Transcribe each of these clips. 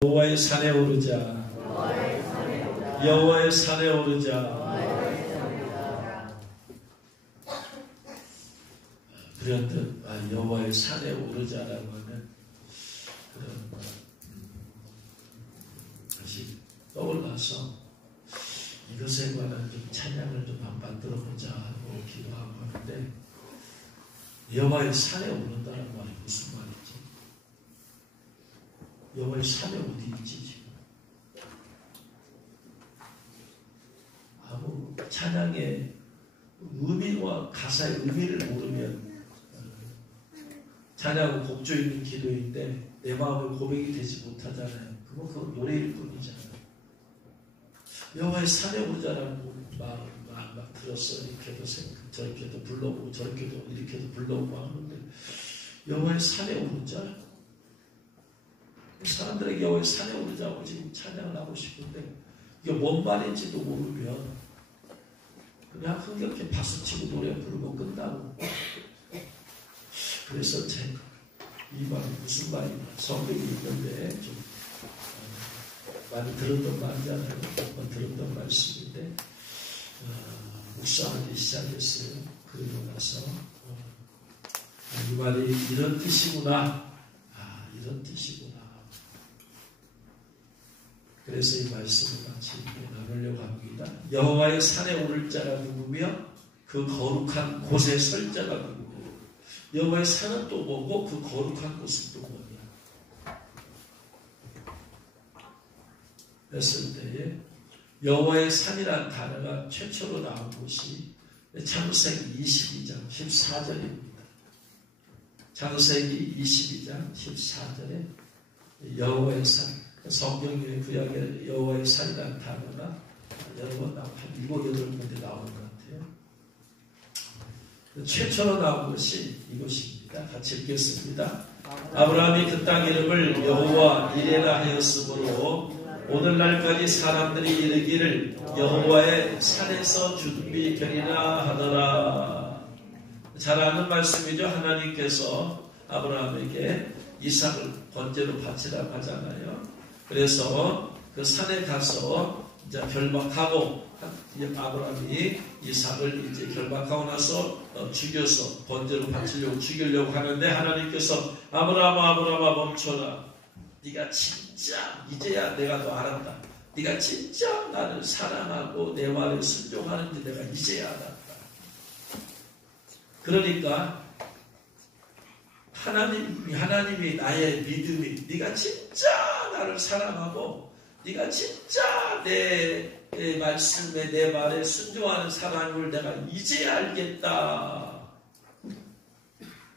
여호와의 산에 오르자. 여호와의 산에 오르자. 그런듯 여호와의 산에 오르자라고 하는 그런 것이 떠올라서 이것에 관한 좀 찬양을 좀 만들어 보자 하고 기도하고 하는데, 여호와의 산에 오른다는 말이 무슨 말이지? 여호와의 산에 어디 있지 지금? 하고 찬양의 의미와 가사의 의미를 모르면 찬양은 곡조 있는 기도인데 내 마음의 고백이 되지 못하잖아요. 그건 노래일 뿐이잖아요. 여호와의 산에 오르자라는 막 들었어. 이렇게도 저렇게도 불러보고 저렇게도 이렇게도 불러보고 하는데, 여호와의 산에 오르자. 사람들에게 여호와의 산에 오르자고 지금 찬양을 하고 싶은데 이게 뭔 말인지도 모르면 그냥 흥겹게 박수치고 노래 부르고 끝나고. 그래서 제가 이 말이 무슨 말이냐, 성경이 있는데 좀 많이 들었던 말이잖아요. 몇번 들었던 말씀인데 묵상하기 시작했어요. 그러고 나서 이 말이 이런 뜻이구나. 이런 뜻이구나. 그래서 이 말씀을 같이 나누려고 합니다. 여호와의 산에 오를 자가 누구며 그 거룩한 곳에 설 자가 누구며. 여호와의 산은 또 뭐고 그 거룩한 곳은 또 뭐냐 했을 때에, 여호와의 산이라는 단어가 최초로 나온 곳이 창세기 22장 14절입니다. 창세기 22장 14절에 여호와의 산, 성경의 구약에 여호와의 산이라는 단어가 여러 번 나오고 한 7-8군데 나오는 것 같아요. 최초로 나온 것이 이곳입니다. 같이 읽겠습니다. 아브라함이 그 땅 이름을 여호와 이레라 하였으므로 오늘날까지 사람들이 이르기를 여호와의 산에서 준비되리라 하더라. 잘 아는 말씀이죠. 하나님께서 아브라함에게 이삭을 번제로 바치라고 하잖아요. 그래서 그 산에 가서 이제 결박하고, 아브라함이 이삭을 이제 결박하고 나서 죽여서 번제로 바치려고 죽이려고 하는데, 하나님께서 아브라함아 멈춰라. 네가 진짜 이제야 내가 너 알았다. 네가 진짜 나를 사랑하고 내 말에 순종하는지 내가 이제야 알았다. 그러니까 하나님이 나의 믿음이, 네가 진짜 나를 사랑하고 네가 진짜 내 말씀에 내 말에 순종하는 사람을 내가 이제야 알겠다.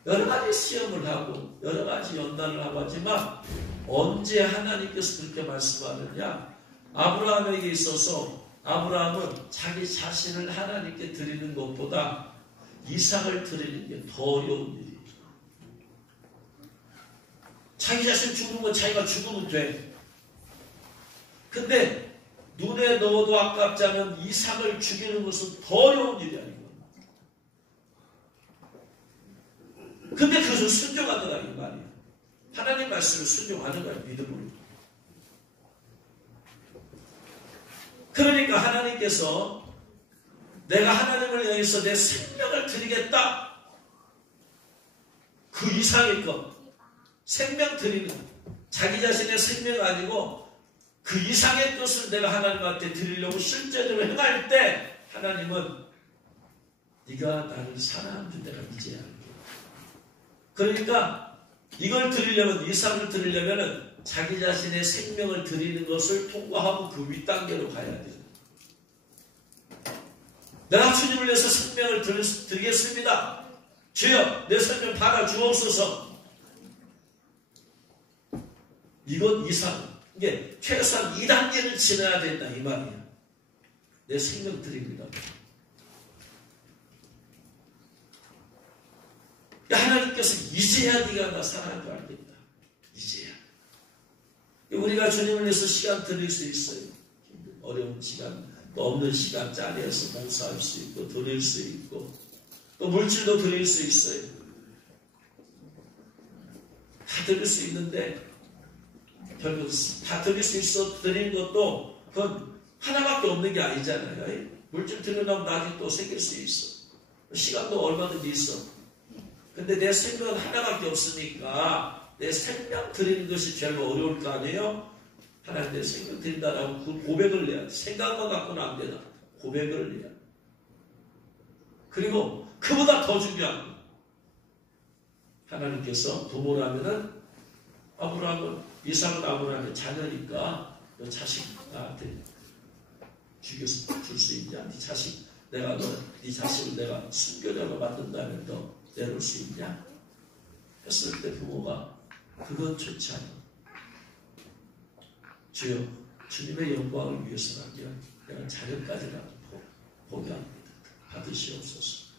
여러 가지 시험을 하고 여러 가지 연단을 하고 하지만 언제 하나님께서 그렇게 말씀하느냐, 아브라함에게 있어서 아브라함은 자기 자신을 하나님께 드리는 것보다 이삭을 드리는 게 더 어려운 일이에요. 자기 자신 죽는 건 자기가 죽으면 돼. 근데 눈에 넣어도 아깝지 않은 이삭을 죽이는 것은 더 어려운 일이 아니고. 근데 그것을 순종하더라 이 말이에요. 하나님 말씀을 순종하는 거야, 믿음으로. 그러니까 하나님께서 내가 하나님을 위해서 내 생명을 드리겠다. 그 이상의 것. 생명 드리는, 자기 자신의 생명이 아니고 그 이상의 것을 내가 하나님한테 드리려고 실제로 행할 때, 하나님은 네가 나를 사랑하는 줄 내가 이제야 알게. 그러니까 이걸 드리려면, 이삭을 드리려면 자기 자신의 생명을 드리는 것을 통과하고 그 윗단계로 가야 돼요. 내가 주님을 위해서 생명을 드리겠습니다. 주여 내 생명 받아 주옵소서. 이건 이상, 이게 최소한 2단계를 지나야 된다 이 말이야. 내 생명 드립니다. 하나님께서 이제야 네가 나 사랑할 줄 알겠다. 이제야. 우리가 주님을 위해서 시간 드릴 수 있어요. 어려운 시간, 또 없는 시간 짜내서 봉사할 수 있고 드릴 수 있고, 또 물질도 드릴 수 있어요. 다 드릴 수 있는데 결국 다 드릴 수 있어 드리는 것도 그건 하나밖에 없는 게 아니잖아요. 물질 드러나면 나중에 또 생길 수 있어. 시간도 얼마든지 있어. 근데 내 생명은 하나밖에 없으니까 내 생명 드리는 것이 제일 어려울 거 아니에요? 하나님 내 생명 드린다라고 그 고백을 내야 돼. 생각만 갖고는 안 되나. 고백을 내야 돼. 그리고 그보다 더 중요한 거. 하나님께서 부모라면은 아브라함은 이삭은 아브라함의 자녀니까 너 자식 나한테 죽여서 줄 수 있냐? 네 자식 네 자식을 내가 순교자로 만든다면 너 내놓을 수 있냐? 했을 때 부모가 그건 좋지 않아. 주여 주님의 영광을 위해서라면 내가 자녀까지라도 포기합니다. 받으시옵소서.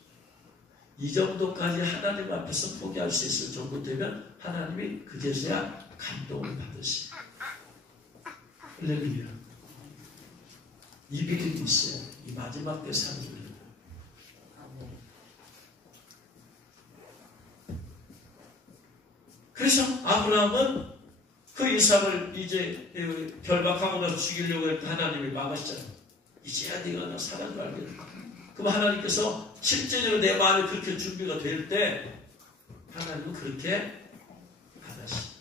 이 정도까지 하나님 앞에서 포기할 수 있을 정도 되면 하나님이 그제서야 감동을 받으시. 할렐루야. 이 믿음이 있어요. 이 마지막 때 사는 거. 그래서 아브라함은 그 이삭을 이제 결박하고 나서 죽이려고 했던 하나님이 막으시잖아요. 이제야 네가 나 사랑을 알겠다. 그럼 하나님께서 실제로 내 마음이 그렇게 준비가 될 때 하나님은 그렇게 받으시.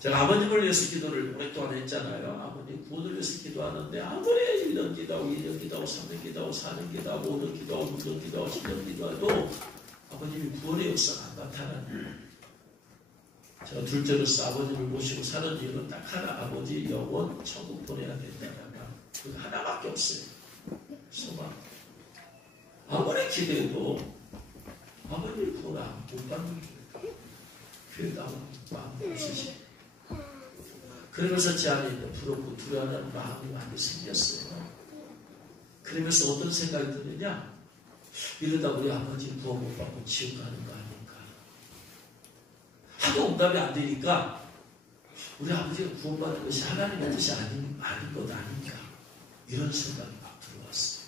제가 아버님을 위해서 기도를 오랫동안 했잖아요. 아버님 구원을 위해서 기도하는데 아무리 1년 기도하고 2년 기도하고 3년 기도하고 4년 기도하고 5년 기도하고 6년 기도하고 10년 기도해도 아버님이 구원의 역사가 안 나타나요. 제가 둘째로서 아버님을 모시고 사는 이유는 딱 하나. 아버지 영원 천국 보내야 된다는 그 하나밖에 없어요. 소망. 아무리 기도해도 아버님 구원 못 받는 거예요. 교회가 마음 없으시고 그러면서 제 안에 있는 부럽고 두려워하는 마음이 많이 생겼어요. 그러면서 어떤 생각이 드느냐? 이러다 우리 아버지 구원 못 받고 지옥 가는 거 아닐까? 하도 응답이 안 되니까 우리 아버지가 구원받는 것이 하나님의 뜻이 아닌 것 아닌가? 이런 생각이 막 들어왔어요.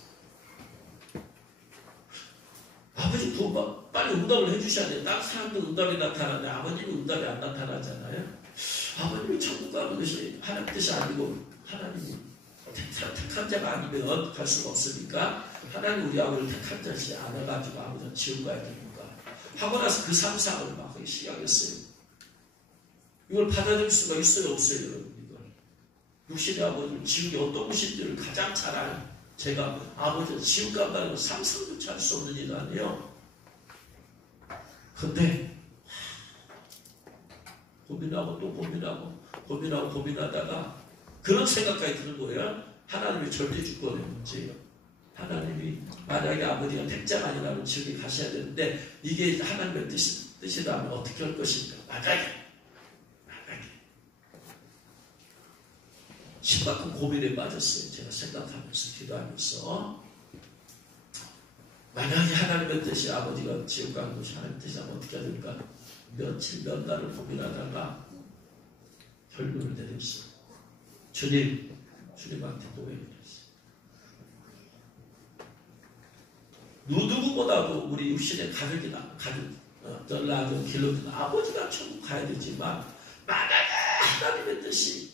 아버지 구원받 빨리 응답을 해주셔야 돼요. 다른 사람도 응답이 나타나는데 아버님이 응답이 안 나타나잖아요. 아버님이 천국 가는 것이 하나님 뜻이 아니고 하나님이 택한 자가 아니면 갈 수가 없으니까 하나님 우리 아버지를 택한 자시 않아가지고 아버지는 지옥 가야 되니까 하고 나서 그 상상을 막 하기 시작했어요. 이걸 받아들일 수가 있어요 없어요 여러분? 이걸 육신의 아버지를 지옥이 어떤 곳인지를 가장 잘 아는 제가 아버지는 지옥 간다는 건 상상조차 할 수 없는 일 아니에요. 근데 고민하고 또 고민하다가 그런 생각까지 드는 거예요. 하나님이 절대 주권의 문제예요. 하나님이 만약에 아버지가 택자가 아니라면 지옥에 가셔야 되는데 이게 하나님의 뜻이라면 어떻게 할 것인가. 만약에 심각한 고민에 빠졌어요. 제가 생각하면서 기도하면서 만약에 하나님의 뜻이 아버지가 지옥 가는 것이 하나님의 뜻이라면 어떻게 해야 될까. 며칠 몇 달을 고민하다가 결론을 내렸어요. 주님한테 고백을 했어요. 누구보다도 우리 육신의 낳아준 길러준 아버지가 천국 가야 되지만 만약에 하나님의 뜻이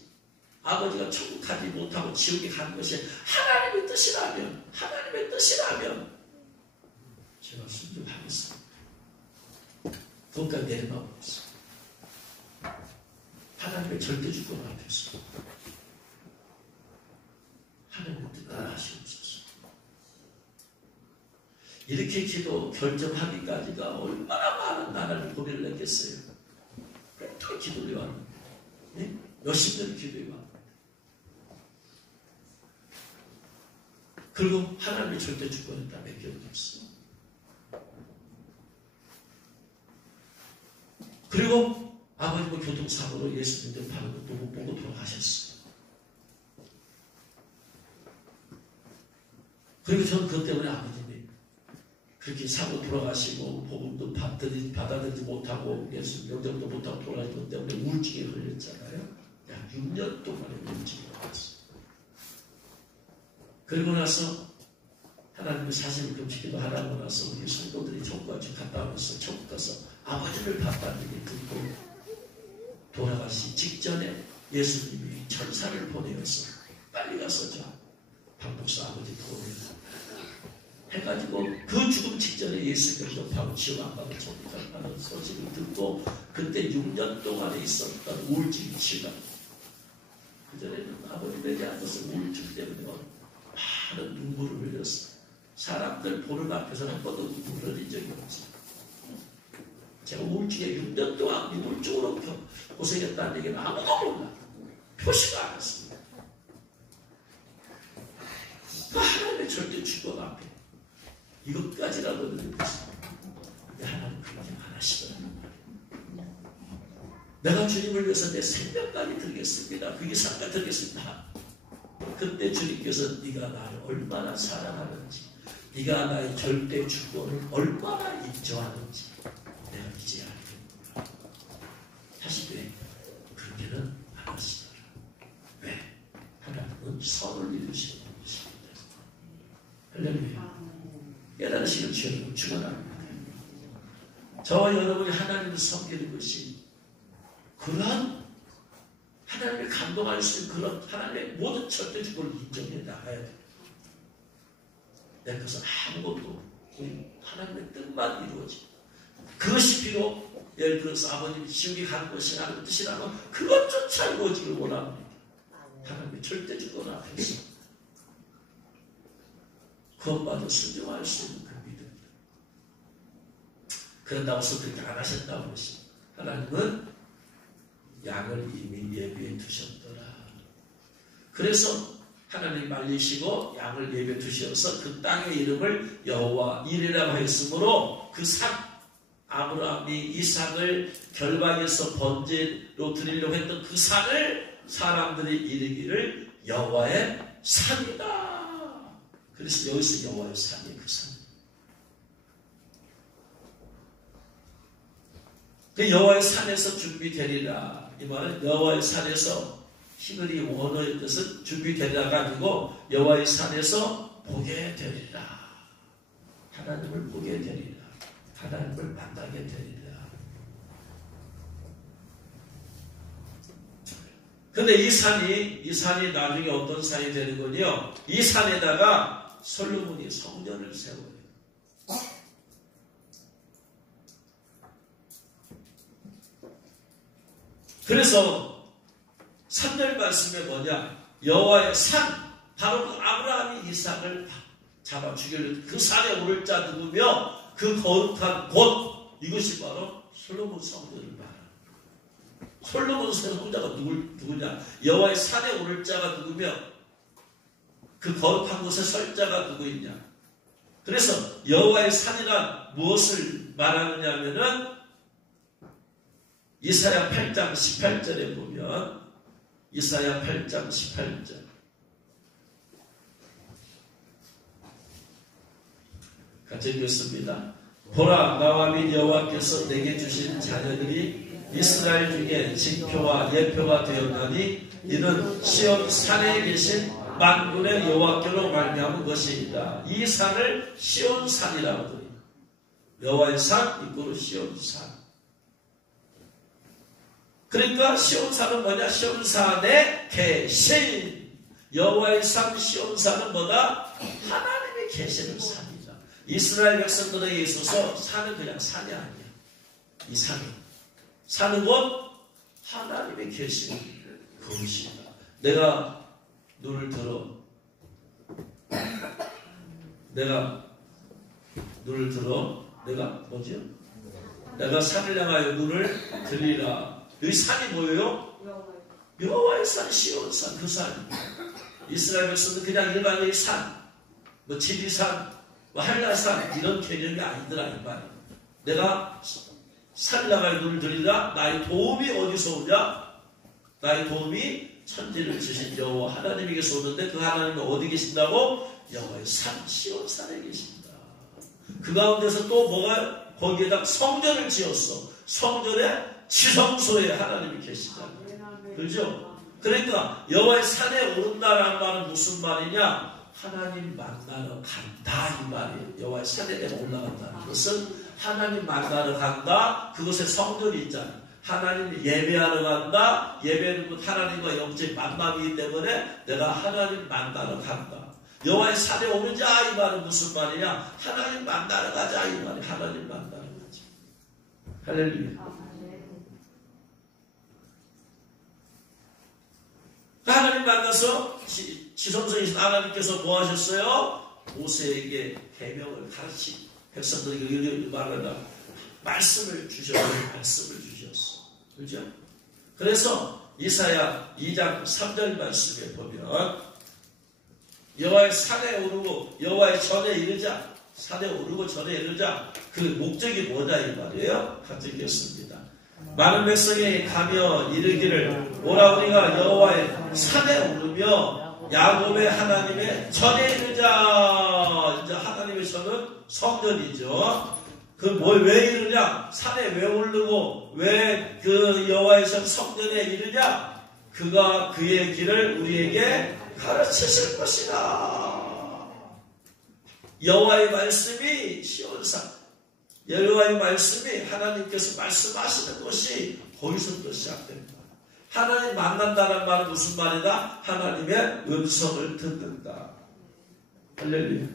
아버지가 천국 가지 못하고 지옥에 가는 것이 하나님의 뜻이라면 제가 순종하겠습니다. 그것까지 내려놓고 있어요. 하나님의 절대 주권 앞에서 하나님의 뜻 따라하시옵소서. 이렇게 결정하기까지가 얼마나 많은 나라를 고민을 했겠어요. 또 기도를 해왔는데 네? 몇십 년을 기도해왔는데 그리고 하나님의 절대 주권을 다 맡겨드렸어요. 그리고 아버님은 교통사고로 예수님들 바른 것도 못 보고 돌아가셨어요. 그리고 저는 그것 때문에 아버님이 그렇게 사고 돌아가시고 복음도 받아들이지 못하고 예수 명령도 못하고 돌아가신 것 때문에 우울증에 걸렸잖아요. 약 6년 동안에 우울증에 걸렸어요. 그리고 나서 하나님의 40일 금식기도 하라고 나서 우리 성도들이 천국까지 갔다 오면서 천국 가서 아버지를 바빠는 게 듣고 돌아가시 직전에 예수님이 천사를 보내어서 빨리 가서 자 박목사 아버지 보내라 해가지고 그 죽음 직전에 예수께서 바로 지옥 안 가고 저기 가는 소식을 듣고 그때 6년 동안에 있었던 우울증이 치가 그전에는 아버님에게 앉아서 우울증 때문에 많은 눈물을 흘렸어. 사람들 보는 앞에서 한 번도 눈물을 흘린 적이 없어. 제가 우울증에 6년 동안 우울증으로 고생했다는 얘기는 아무도 몰라. 표시가 안 했습니다. 그 하나님의 절대 주권 앞에 이것까지라도 느꼈습니다. 하나님 그렇게 안 하시더라는 말이에요. 내가 주님을 위해서 내 생명까지 드리겠습니다. 그 이상까지 드리겠습니다. 그때 주님께서 네가 나를 얼마나 사랑하는지 네가 나의 절대 주권을 얼마나 인정하는지 내가 이제 알겠구나. 다시 그래. 그렇게는 안 하시더라. 왜? 하나님은 선을 이루시는 분이십니다. 할렐루야. 깨달으시는 주여러분 축원합니다. 저와 여러분이 하나님을 섬기는 것이 그런 하나님을 감동할 수 있는 그런 하나님의 모든 절대 주권을 인정해 나가야 돼요. 내 것은 아무것도 하나님의 뜻만 이루어지고 그것이 비록 예를 들어서 아버님이 지옥에 간 것이 하나님의 뜻이라면 그것조차 이루어지길 원합니다. 하나님의 절대 주권 앞에서 그것마저 순종할 수 있는 그 믿음입니다. 그런다고 해서 그렇게 안 하셨다고 그러시 하나님은 양을 이미 예비해 두셨더라. 그래서 하나님이 말리시고 양을 예비해 두셔서 그 땅의 이름을 여호와 이레라고 했으므로 그 산 아브라함이 이삭을 결박해서 번제로 드리려고 했던 그 산을 사람들이 이르기를 여호와의 산이다. 그래서 여기서 여호와의 산이 그 산. 그 여호와의 산에서 준비되리라. 이 말은 여호와의 산에서 히브리 원어의 뜻은 준비되리라 가지고 여호와의 산에서 보게 되리라. 하나님을 보게 되리라. 하나님을 만나게 되리라. 근데 이 산이 나중에 어떤 산이 되는군요. 이 산에다가 솔로몬이 성전을 세워요. 그래서 3절 말씀에 뭐냐? 여호와의 산, 바로 그 아브라함이 이삭을 잡아 죽이려 그 산에 오를 자 누구며 그 거룩한 곳, 이것이 바로 솔로몬 성전을 말합니다. 솔로몬 성자가 누구냐? 여호와의 산에 오를 자가 누구며 그 거룩한 곳에 설 자가 누구이냐? 그래서 여호와의 산이란 무엇을 말하느냐 하면은 이사야 8장 18절에 보면 이사야 8장 18절 같이 읽겠습니다. 보라 나와 및 여호와께서 내게 주신 자녀들이 이스라엘 중에 징표와 예표가 되었나니 이는 시온 산에 계신 만군의 여호와께로 말미암은 것이니라. 이 산을 시온 산이라고 합니다. 여호와의 산 이꼬르 시온 산. 그러니까 시온산은 뭐냐? 시온산에 계신 여호와의 산 시온산은 뭐다? 하나님이 계시는 산이다. 이스라엘 백성들에게 있어서 산은 그냥 산이 아니야. 이 산은 곧 하나님이 계시는 그것이다. 내가 눈을 들어 내가 산을 향하여 눈을 들리라. 이 산이 뭐예요? 여호와의 산, 시온산, 그 산. 이스라엘 백성은 그냥 일반적인 산, 뭐 지리산, 뭐 한라산 이런 개념이 아니더라 이 말이에요. 내가 산을 향하여 눈을 들리라. 나의 도움이 어디서 오냐? 나의 도움이 천지를 주신 여호와 하나님에게서 오는데 그 하나님은 어디 계신다고? 여호와의 산, 시온산에 계신다. 그 가운데서 또 뭐가 거기에다 성전을 지었어. 성전에 지성소에 하나님이 계시다. 그렇죠? 그러니까 여호와의 산에 오른다라는 말은 무슨 말이냐? 하나님 만나러 간다 이 말이에요. 여호와의 산에 내가 올라간다는 것은 하나님 만나러 간다. 그곳에 성전이 있잖아. 하나님 예배하러 간다. 예배는 하나님과 영적 만남이기 때문에 내가 하나님 만나러 간다. 여호와의 산에 오르자 이 말은 무슨 말이냐? 하나님 만나러 가자 이 말이 하나님 만나러 가자. 할렐루야. 하나님 만나서 지성소에서 하나님께서 뭐 하셨어요? 모세에게 계명을 가르치 백성들에게 말하라 말씀을 주셨어. 그죠? 그래서 이사야 2장 3절 말씀에 보면 여호와의 산에 오르고 여호와의 전에 이르자 산에 오르고 전에 이르자 그 목적이 뭐다 이 말이에요. 같이 읽겠습니다. 많은 백성이 가며 이르기를 오라 우리가 여호와의 산에 오르며 야곱의 하나님의 전에 이르자. 이제 하나님의 전은 성전이죠. 왜 이르냐? 산에 왜 오르고 왜 그 여호와의 전 성전에 이르냐? 그가 그의 길을 우리에게 가르치실 것이다. 여호와의 말씀이 시온산 여호와의 말씀이 하나님께서 말씀하시는 것이 거기서부터 시작됩니다. 하나님 만난다는 말은 무슨 말이다? 하나님의 음성을 듣는다. 할렐루야.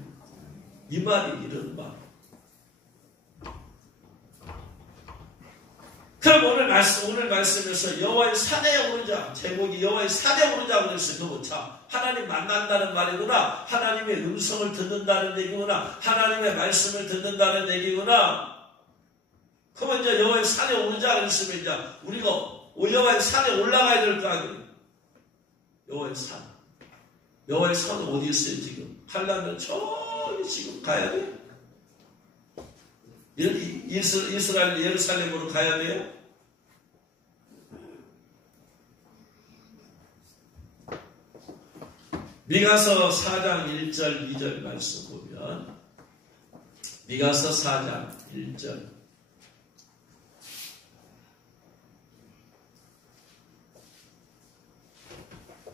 이 말이 이런 말. 그럼 오늘 말씀에서 여호와의 산에 오르자. 제목이 여호와의 산에 오르자 그랬어요. 참 하나님 만난다는 말이구나. 하나님의 음성을 듣는다는 얘기구나. 하나님의 말씀을 듣는다는 얘기구나. 그러면 이제 여호와의 산에 오르자 그랬으면 이제 우리가 여호와의 산에 올라가야 될 거 아니에요. 여호와의 산. 여호와의 산은 어디 있어요 지금? 가려면 저기 지금 가야 돼요. 이스라엘 예루살렘으로 가야 돼요. 미가서 4장 1절 2절 말씀 보면 미가서 4장 1절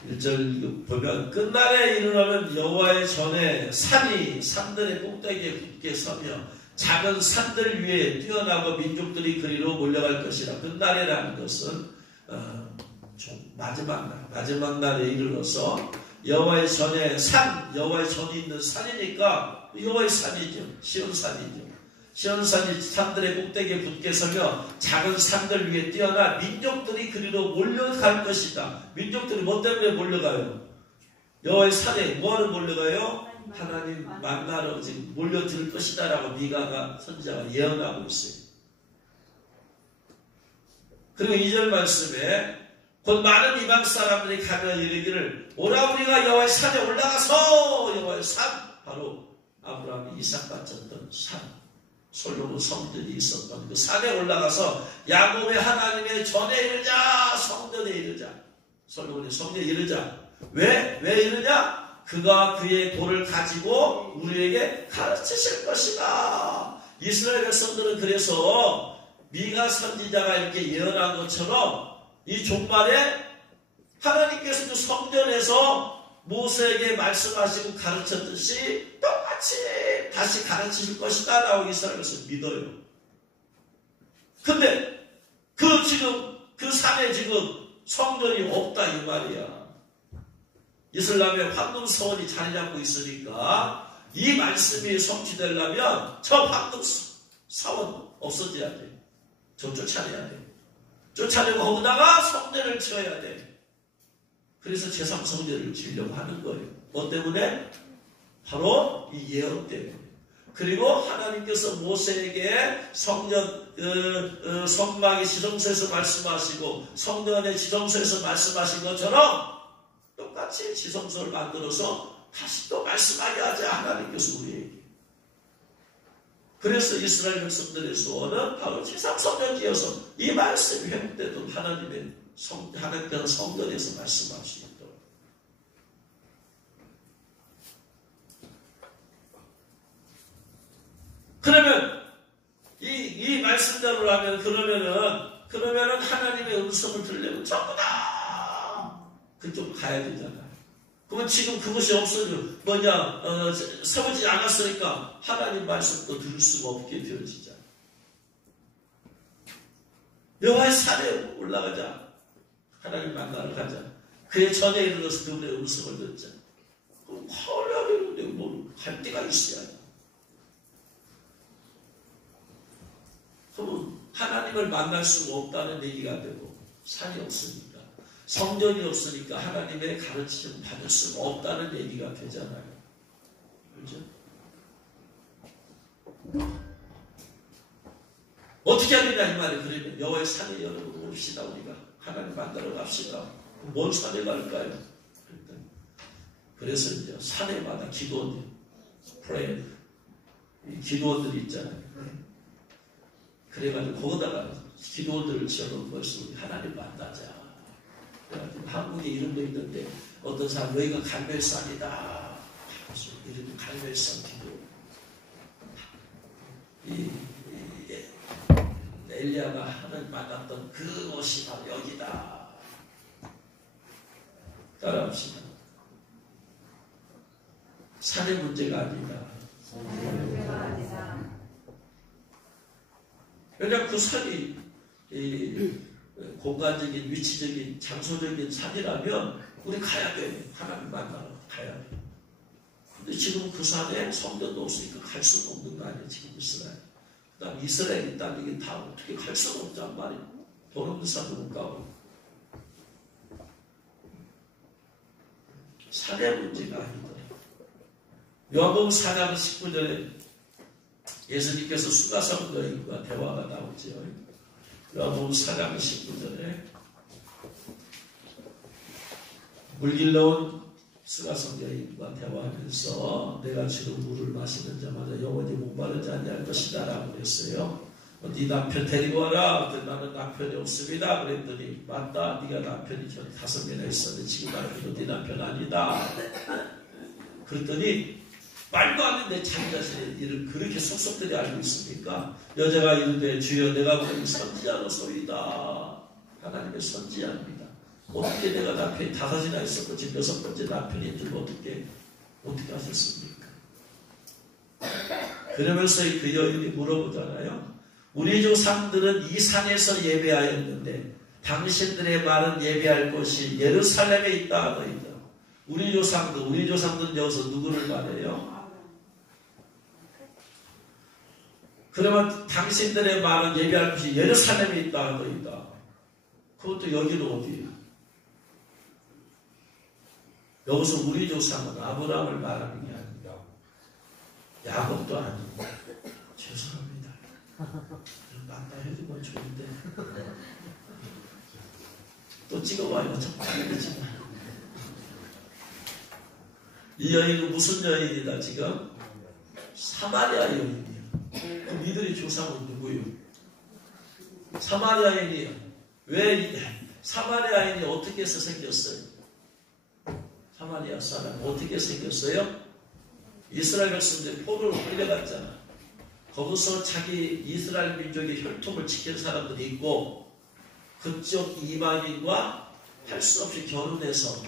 1절 보면 끝날에 이르러는 여호와의 전에 산들의 꼭대기에 굳게 서며 작은 산들 위에 뛰어나고 민족들이 그리로 몰려갈 것이라. 끝날이라는 것은 마지막 날에 이르러서 여호와의 전에 여호와의 전이 있는 산이니까 여호와의 산이죠. 시온산이죠. 시온산이 산들의 꼭대기에 굳게 서며 작은 산들 위에 뛰어나 민족들이 그리로 몰려갈 것이다. 민족들이 뭐 때문에 몰려가요? 여호와의 산에 뭐하러 몰려가요? 하나님 만나러 지금 몰려들 것이다 라고 미가가 선지자가 예언하고 있어요. 그리고 2절 말씀에 곧 많은 이방 사람들이 가며 이르기를 오라 우리가 여호와의 산에 올라가서 여호와의 산 바로 아브라함이 이삭 바쳤던 산 솔로몬 성전이 있었던 그 산에 올라가서 야곱의 하나님의 전에 이르자 성전에 이르자 솔로몬의 성전에 이르자 왜 이르냐? 그가 그의 도를 가지고 우리에게 가르치실 것이다. 이스라엘 백성들은 그래서 미가 선지자가 이렇게 예언한 것처럼 이 종말에 하나님께서 그 성전에서 모세에게 말씀하시고 가르쳤듯이 똑같이 다시 가르치실 것이다 라고 이스라엘 백성을 믿어요. 근데 그 산에 지금 성전이 없다 이 말이야. 이슬람의 황금서원이 자리 잡고 있으니까 이 말씀이 성취되려면 저 황금사원 없어져야 돼. 저 쫓아내야 돼. 쫓아내고 거기다가 성전을 지어야 돼. 그래서 제3성전을 지으려고 하는 거예요. 뭐 때문에? 바로 이 예언 때문에. 그리고 하나님께서 모세에게 성전 성막의 지성소에서 말씀하시고 성전의 지성소에서 말씀하신 것처럼 똑같이 지성소를 만들어서 다시 또 말씀하게 하자 하나님께서 우리에게. 그래서 이스라엘 백성들의 소원은 바로 제3성전 지어서 이 말씀이 회복되던 하나님께서 성전에서 말씀할 수 있도록. 그러면 이 말씀대로 하면 그러면은 하나님의 음성을 들려면 전부 다 그쪽으로 가야 되잖아. 그러면 지금 그것이 없어져 세우지 않았으니까 하나님 말씀도 들을 수가 없게 되어지잖아. 여호와의 산에 올라가자. 하나님 만나러 가자. 그의 전에 이르러서 그분의 음성을 듣자. 그럼 하려는데 뭐 갈 데가 있어야 돼. 그러면 하나님을 만날 수가 없다는 얘기가 되고, 산이 없으니까, 성전이 없으니까 하나님의 가르침을 받을 수가 없다는 얘기가 되잖아요. 그렇죠? 어떻게 하느냐 이 말이. 그러면 여호와의 산에 여러분 옵시다. 우리가 하나님 만나러 갑시다. 뭔 산에 갈까요? 그래서 이제 산에마다 기도원들, 프레이, 기도원들이 있잖아요. 그래가지고 거기다가 기도원들을 지어놓은 것을 우리 하나님 만나자. 그래가지고 한국에 이런 거 있는데 어떤 사람 여기가 갈멜산이다. 이름이 갈멜산 기도. 엘리야가 하나님 만났던 그곳이 바로 여기다. 따라합시다. 산의 문제가 아니다. 왜냐하면 그 산이 공간적인, 위치적인, 장소적인 산이라면 우리 가야 돼. 하나님 만나러 가야 돼. 근데 지금 그 산에 성전도 없으니까 갈 수는 없는 거 아니에요. 지금 이스라엘. 그 다음 이스라엘이 땅이긴 다 어떻게 갈 수는 없단 말이에요. 돈 없는 산도 못 가고. 산의 문제가 아니다. 요한복음 4장 19절에 예수님께서 수가성 여인과 대화가 나오죠. 요한복음 4장 19절에 물길러온 수가성 여인과 대화하면서 내가 지금 물을 마시는 자마다 영원히 목마르지 아니할 것이다 라고 했어요. 네 남편 데리고 와라. 나는 남편이 없습니다. 그랬더니 맞다. 네가 남편이 전 5개나 있었는데 지금 남편은 네 남편 아니다. 그랬더니 말도 안 되는데 자기 자신의 일을 그렇게 속속들이 알고 있습니까? 여자가 이르되 주여 내가 보니 선지자로소이다. 하나님의 선지자입니다. 어떻게 내가 남편이 5이나 있었고 지금 6번째 남편인 줄 어떻게 하셨습니까? 그러면서 그 여인이 물어보잖아요. 우리 조상들은 이 산에서 예배하였는데 당신들의 말은 예배할 곳이 예루살렘에 있다 하더이다. 우리 조상들은 여기서 누구를 말해요? 그러면 당신들의 말은 예배할 곳이 예루살렘에 있다 하더이다. 그것도 여기는 어디예요? 여기서 우리 조상은 아브라함을 말하는 게 아니라 야곱도 아니고. 죄송합니다. 만나해주면 좋은데 또 찍어봐요. 자꾸 알려지만. 이 여인은 무슨 여인이다 지금? 사마리아 여인이에요. 그럼 이들의 조상은 누구예요? 사마리아인이에요. 왜 사마리아인이 어떻게 해서 생겼어요? 사마리아 사람 어떻게 생겼어요? 이스라엘 백성들이 포로로 끌려갔잖아. 거기서 자기 이스라엘 민족의 혈통을 지킨 사람들이 있고 그쪽 이방인과 할 수 없이 결혼해서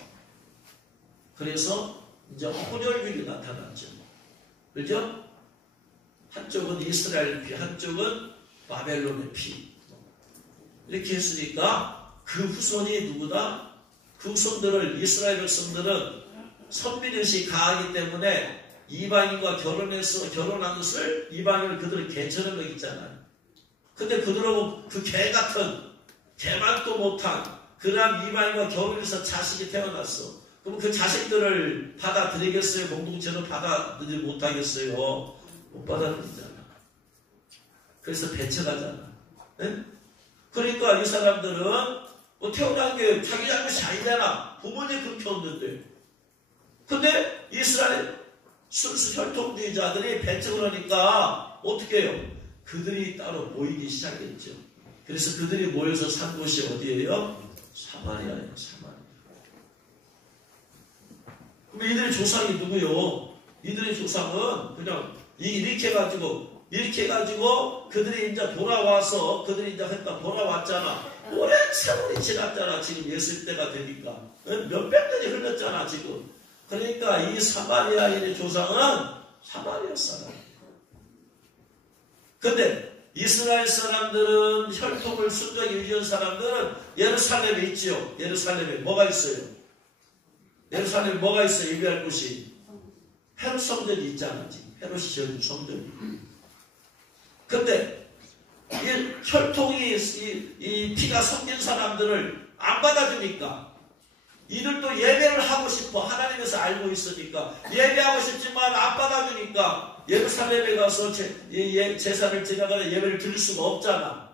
그래서 이제 혼혈균이 나타났죠. 그죠? 한쪽은 이스라엘 피, 한쪽은 바벨론의 피. 이렇게 했으니까 그 후손이 누구다? 그 후손들을 이스라엘 백성들은 선민의식이 강하기 때문에 이방인과 결혼한 것을 이방인을 그들을 개처럼 여기잖아요. 근데 그들하고 그 개만도 못한 그런 이방인과 결혼해서 자식이 태어났어. 그럼 그 자식들을 받아들이겠어요? 공동체로 받아들이지 못하겠어요? 못 받아들이잖아. 그래서 배척하잖아. 네? 그러니까 이 사람들은 뭐 태어난 게 자기 잘못이 아니잖아. 부모님 그렇게 없는데. 근데 이스라엘 순수 혈통주의자들이 배척을 하니까 어떻게 해요? 그들이 따로 모이기 시작했죠. 그래서 그들이 모여서 산 곳이 어디예요? 사마리아예요. 사마리아. 그럼 이들의 조상이 누구요? 이들의 조상은 그냥 이렇게 해가지고 그들이 이제 돌아와서 그들이 이제 했다 돌아왔잖아. 오랜 세월이 지났잖아. 지금 예수님 때가 되니까 몇백 년이 흘렀잖아. 지금. 그러니까 이 사마리아인의 조상은 사마리아 사람. 근데 이스라엘 사람들은 혈통을 순전히 유지한 사람들은 예루살렘에 있지요. 예루살렘에 뭐가 있어요? 예루살렘에 뭐가 있어요? 예배할 곳이 헤롯 성전이 있잖아. 헤롯이 지은 성전이. 근데 이 혈통이 이 피가 섞인 사람들을 안 받아주니까 이들도 예배를 하고 싶어. 하나님에서 알고 있으니까 예배하고 싶지만 안 받아주니까 예루살렘에 가서 제사를 지나가는 예배를 드릴 수가 없잖아.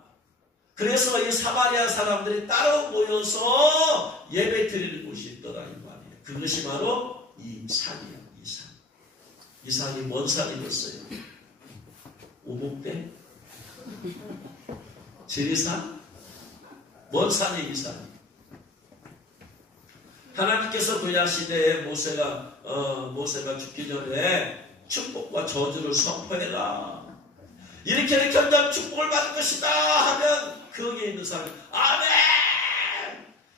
그래서 이 사마리아 사람들이 따로 모여서 예배 드리는 곳이 있더라 이 말이에요. 그것이 바로 이 산이야. 이 산. 이 산이 뭔 산이었어요? 오목대? 지리산? 뭔 산이 이 산이? 하나님께서 그야 시대에 모세가 죽기 전에 축복과 저주를 선포해라. 이렇게 한다면 축복을 받을 것이다 하면 거기에 있는 사람이 아멘!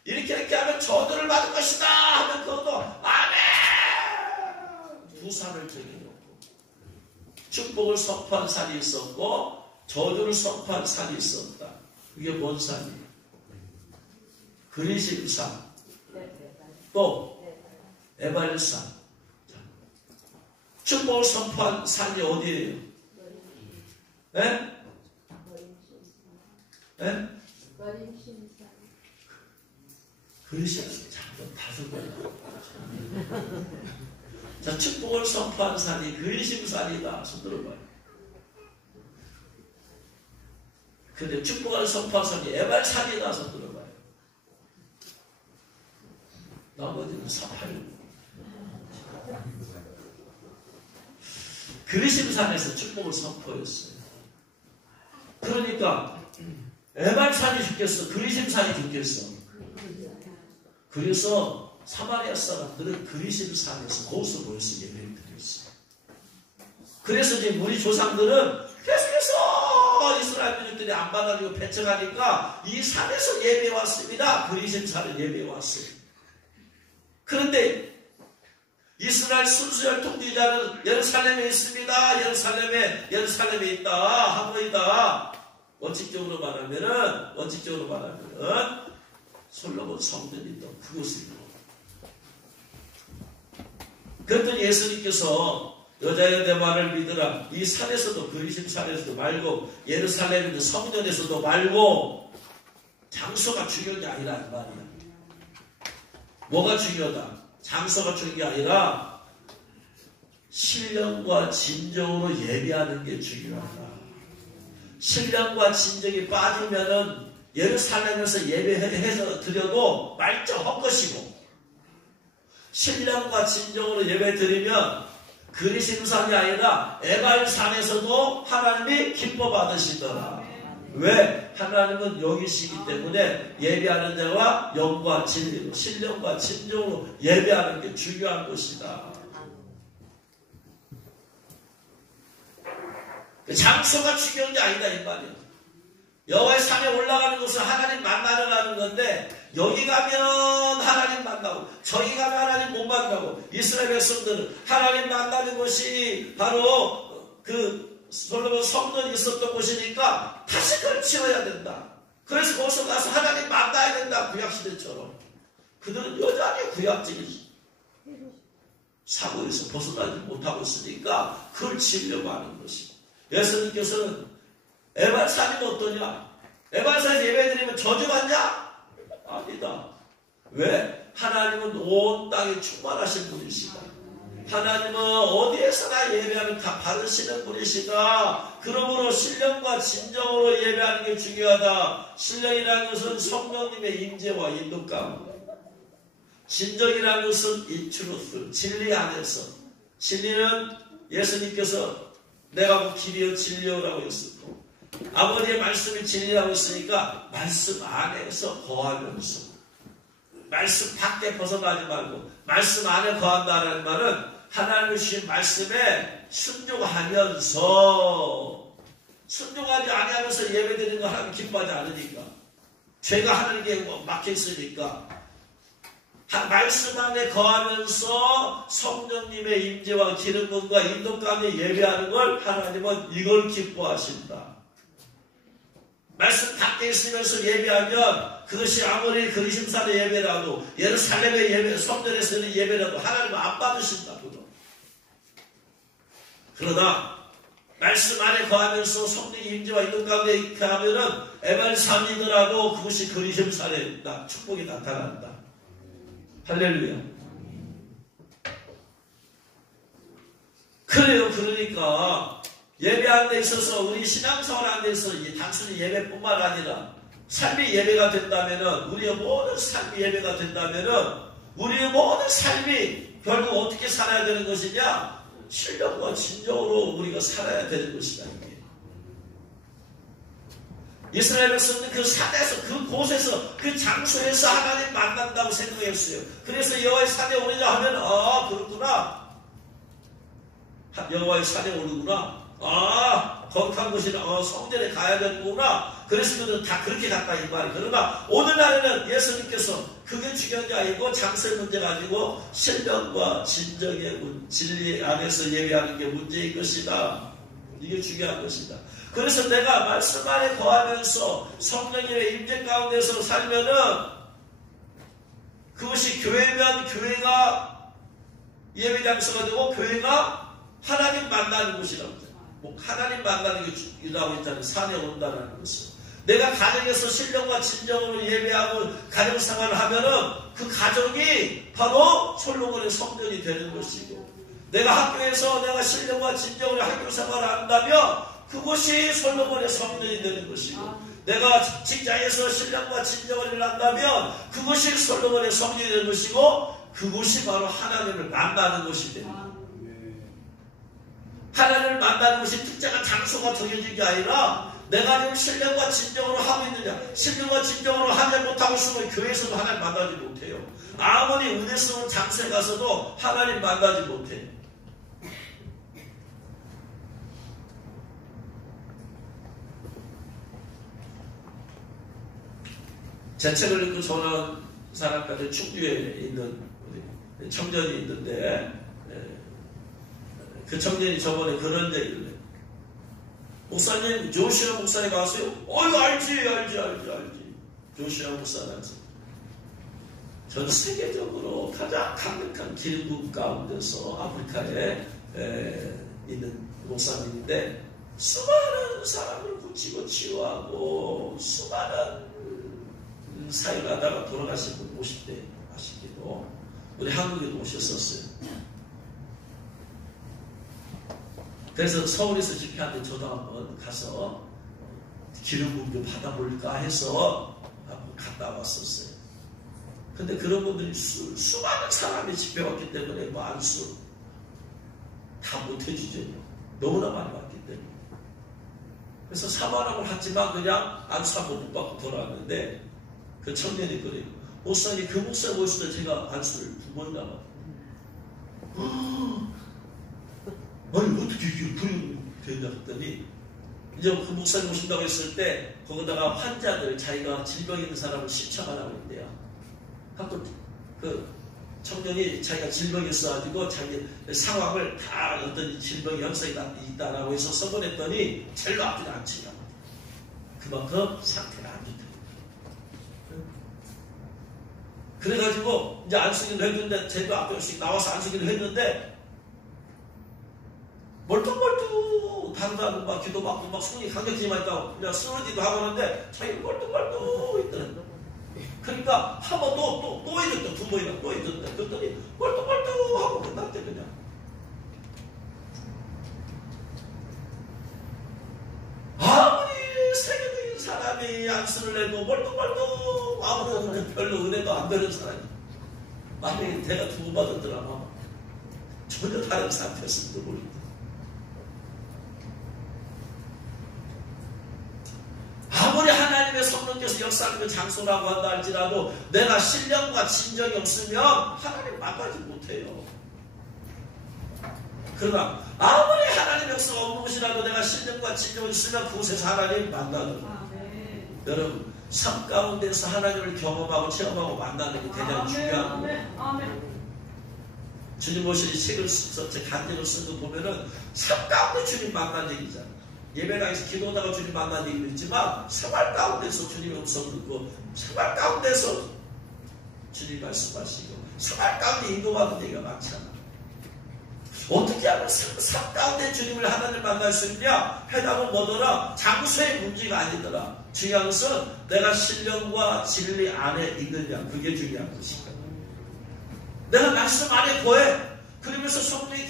이렇게 하면 저주를 받을 것이다 하면 그것도 아멘! 두 산을 정해놓고 축복을 선포한 산이 있었고 저주를 선포한 산이 있었다. 그게 뭔 산이에요? 그리심산 또 에발산. 축복을 선포한 산이 어디예요? 네? 네? 그리심산. 자, 다섯 번. 자, 축복을 선포한 산이 그리심산이다. 손 들어봐요. 근데 축복을 선포한 산이 에발산이다. 손 들어봐요. 나머지는 사파리고. 그리심산에서 축복을 선포했어요. 그러니까 에발산이 죽겠어? 그리심산이 죽겠어? 그래서 사마리아 사람들은 그리심산에서 거기서 모여서 예배를 드렸어요. 그래서 지금 우리 조상들은 계속해서 이스라엘 민족들이 안 받아주고 배척하니까 이 산에서 예배해 왔습니다. 그리심산을 예배해 왔어요. 그런데 이스라엘 순수 혈통주의자는 예루살렘에 있습니다. 예루살렘에 있다. 하모이다. 원칙적으로 말하면은 솔로몬 성전이 있던 그곳입니다. 그랬더니 예수님께서 여자여 내 말을 믿으라. 이 산에서도 그리심 산에서도 말고 예루살렘에 있는 성전에서도 말고 장소가 중요한 게 아니라 이 말이야. 뭐가 중요하다? 장소가 중요한 게 아니라 신령과 진정으로 예배하는 게 중요하다. 신령과 진정이 빠지면은 예루살렘에서 예배해서 드려도 말짱 헛것이고 신령과 진정으로 예배 드리면 그리심산이 아니라 에발산에서도 하나님이 기뻐 받으시더라. 왜? 하나님은 영이시기 때문에 예배하는 자와 영과 진리로 신령과 진정으로 예배하는 게 중요한 것이다. 장소가 중요한 게 아니다 이 말이에요. 여호와의 산에 올라가는 것은 하나님 만나러 가는 건데 여기 가면 하나님 만나고 저기 가면 하나님 못 만나고 이스라엘 백성들은 하나님 만나는 것이 바로 그 솔로몬 성전이 있었던 곳이니까 다시 그걸 치워야 된다. 그래서 거기서 가서 하나님 만나야 된다. 구약시대처럼. 그들은 여전히 구약적인 사고에서 벗어나지 못하고 있으니까 그걸 치려고 하는 것이. 예수님께서는 에발산이 어떠냐? 에발산에서 예배드리면 저주받냐? 아니다. 왜? 하나님은 온 땅에 충만하신 분이시다. 하나님은 어디에서나 예배하면 다 받으시는 분이시다. 그러므로 신령과 진정으로 예배하는 게 중요하다. 신령이라는 것은 성령님의 임재와 인도감. 진정이라는 것은 이트루스, 진리 안에서. 진리는 예수님께서 내가 길이요 진리요라고 했었고 아버지의 말씀이 진리라고 했으니까 말씀 안에서 거하면서 말씀 밖에 벗어나지 말고 말씀 안에 거한다는 말은 하나님의 주신 말씀에 순종하면서 순종하지 아니하면서 예배드리는 거 하나님 기뻐하지 않으니까 죄가 하나님께 막혀있으니까 말씀 안에 거하면서 성령님의 임재와 기름분과 인도감에 예배하는 걸 하나님은 이걸 기뻐하신다. 말씀 밖에 있으면서 예배하면 그것이 아무리 그리심산의 예배라도 예루살렘의 예배, 성전에서는 예배라도 하나님은 안 받으신다고요. 그러나 말씀 안에 거하면서 성령의 임재와 이동 가운데 있게 하면은 에발 삶이더라도 그것이 그리심산의 축복이 나타난다. 할렐루야. 그래요. 그러니까 예배하는 데 있어서 우리 신앙생활 하는 데 있어서 단순히 예배뿐만 아니라 삶이 예배가 된다면은 우리의 모든 삶이 예배가 된다면은 우리의 모든 삶이 결국 어떻게 살아야 되는 것이냐? 신령과 진정으로 우리가 살아야 되는 것이다. 이게. 이스라엘 백성은 그 산에서 그 곳에서 그 장소에서 하나님 만난다고 생각했어요. 그래서 여호와의 산에 오르자 하면 그렇구나. 여호와의 산에 오르구나. 거룩한 곳이나 성전에 가야 되는구나. 그래서 그들은 다 그렇게 갔다 이 말이에요. 그러나 오늘날에는 예수님께서 그게 중요한 게 아니고 장소의 문제 가지고 신령과 진정의 진리 안에서 예배하는 게 문제인 것이다. 이게 중요한 것이다. 그래서 내가 말씀 안에 거하면서 성령님의 임재 가운데서 살면은 그것이 교회면 교회가 예배 장소가 되고 교회가 하나님 만나는 곳이라고. 하나님 만나는 것이라고 했잖아요. 산에 온다는 것은. 내가 가정에서 신령과 진정으로 예배하고 가정생활을 하면은 그 가정이 바로 솔로몬의 성전이 되는 것이고, 내가 학교에서 내가 신령과 진정으로 학교 생활을 한다면 그것이 솔로몬의 성전이 되는 것이고, 내가 직장에서 신령과 진정을 한다면 그것이 솔로몬의 성전이 되는 것이고, 그것이 바로 하나님을 만나는 것이 됩니다. 하나님을 만나는 것이 특정한 장소가 정해진 게 아니라 내가 지금 신령과 진정으로 하고 있느냐, 신령과 진정으로 하지 못하고 있으면 교회에서도 하나님 만나지 못해요. 아무리 은혜 쓰는 장소에 가서도 하나님 만나지 못해요. 제 책을 읽고 전한 사람까지 충주에 있는 청년이 있는데, 그 청년이 저번에 그런 얘기를 해요. 목사님, 조시아 목사님 아세요? 알지. 조시아 목사라지. 전 세계적으로 가장 강력한 기름 가운데서 아프리카에 있는 목사님인데, 수많은 사람을 붙이고 치유하고 수많은 사역을 하다가 돌아가신 분 50대 아시기도 우리 한국에도 오셨었어요. 그래서 서울에서 집회하는데 저도 한번 가서 기름 부음 좀 받아볼까 해서 한번 갔다 왔었어요. 근데 그런 분들이 수많은 사람이 집회 왔기 때문에 뭐 안수 다 못해주죠. 너무나 많이 왔기 때문에. 그래서 사만함을 하지만 그냥 안수 한 번 못 받고 돌아왔는데, 그 청년이 그래요. 목사님, 그 목사님 오실 때 제가 안수를 2번 남았어요. 아니 어떻게 이게 그림이 되냐 했더니, 이제 그 목사님 오신다고 했을 때 거기다가 환자들, 자기가 질병 있는 사람을 신청하라고 했대요. 하고 그 청년이 자기가 질병이 있어가지고 자기 상황을 다 어떤 질병 현상이 있다라고 해서 써보냈더니 제일로 아프지 않지요. 그만큼 상태가 안 좋다. 그래가지고 이제 안수기를 했는데, 제도 앞에 나와서 안수기를 했는데 멀뚱멀뚱 다르다고 막 기도 받고 막 손이 강력지만 있다고 그냥 쓰러지도 하고 하는데 자기 멀뚱멀뚱 있더라고요. 그러니까 한 번 또 해줬다. 2번이나 또 해줬다. 그랬더니 멀뚱멀뚱 하고 끝났대. 그냥 아무리 세계적인 사람이 안수를 해도 멀뚱멀뚱 아무런 별로 은혜도 안 되는 사람이 만약에 내가 2번 받았더라면 전혀 다른 상태였을지도 모릅니다. 아무리 하나님의 성령께서 역사하는 장소라고 한다 할지라도 내가 신령과 진정이 없으면 하나님 만나지 못해요. 그러나 아무리 하나님의 역사가 없는 곳이라도 내가 신령과 진정이 있으면 그곳에서 하나님 만나는 거예요. 여러분, 삶 가운데서 하나님을 경험하고 체험하고 만나는 게 대단히 중요한 거예요. 주님 오시니 책을 써서 간증을 쓴 거 보면은 삶 가운데 주님 만난 얘기잖아요. 예배당에서 기도하다가 주님 만난 얘기도 있지만 생활 가운데서 주님의 음성을 듣고 생활 가운데서 주님 말씀하시고 생활 가운데 인도받는 얘기가 많잖아. 어떻게 하면 삶 가운데 주님을 하나님 만날 수 있냐? 해답은 뭐더라? 장소의 문제가 아니더라. 중요한 것은 내가 신령과 진리 안에 있느냐. 그게 중요한 것이다. 내가 말씀 안에 거해. 그러면서 성령의